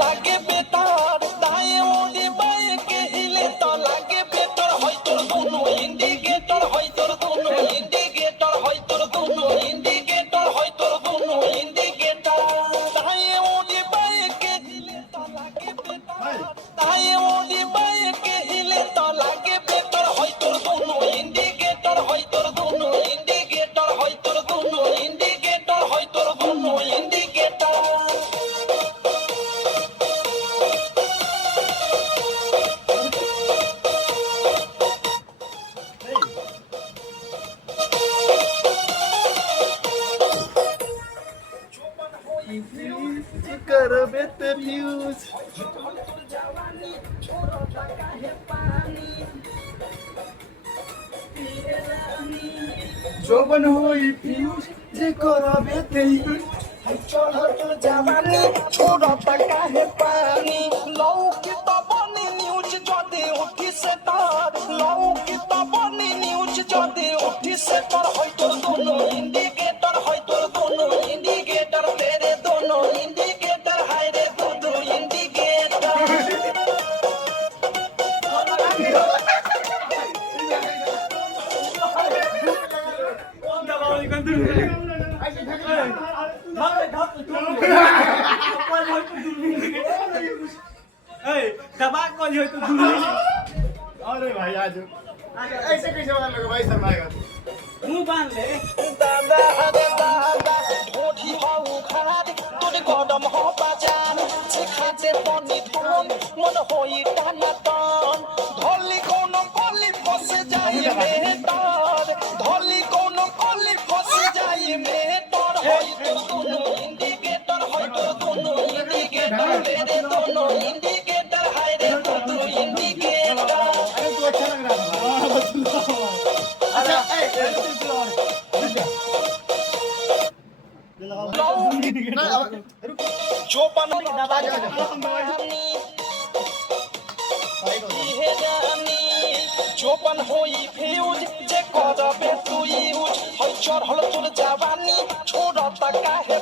লাগে বেটার দায়ে ওরে বায়ে কে হিলে তো লাগে বেটার হয় তোর দুনো ইন্ডিকেটর হয় তোর দুনো ইন্ডিকেটর হয় তোর দুনো ইন্ডিকেটর হয় তোর দুনো ইন্ডিকেটর দায়ে ওরে বায়ে কে হিলে তো লাগে বেটার দায়ে ওরে বায়ে কে হিলে তো লাগে বেটার হয় তোর দুনো ইন্ডিকেটর হয় তোর দুনো ইন্ডিকেটর হয় তোর দুনো ইন্ডিকেটর হয় তোর দুনো ইন্ডিকেটর करबे ते व्यूज जोबन होई फ्यूज जे करबे ते चढ़त जवानी छोड़त काहे पानी लौकी तो बनी न्यूज जदे उठी से तार लौकी तो बनी न्यूज जदे उठी से तार होय तोर दोनों इंडिकेटर होय तोर दोनों इंडिकेटर तेरे दोनों इंडिकेटर हाय रे दो इंडिकेटर दबा को जो तो अरे भाई आज ऐसे कैसे मार लोगे भाई शर्माएगा मुंह बांध ले दादा हरे दादा ओठी हाउ खाद तोरे गडम हो बाजान सिखाते बनी तोन मन होई टाना तन धोली कोनो कली फसे जाई मेटर धोली कोनो कली फसे जाई मेटर होई तो दोनों इंडिकेटर होई तो दोनों इंडिकेटर तेरे दोनों इंडिकेटर हाय रे दोनों इंडिकेटर अरे तू अच्छा लग रहा है अच्छा जो बनो जोपन होई फ्यूज जे करबे तू यूज होय चढ़ल तोर जवानी छोड़त काहे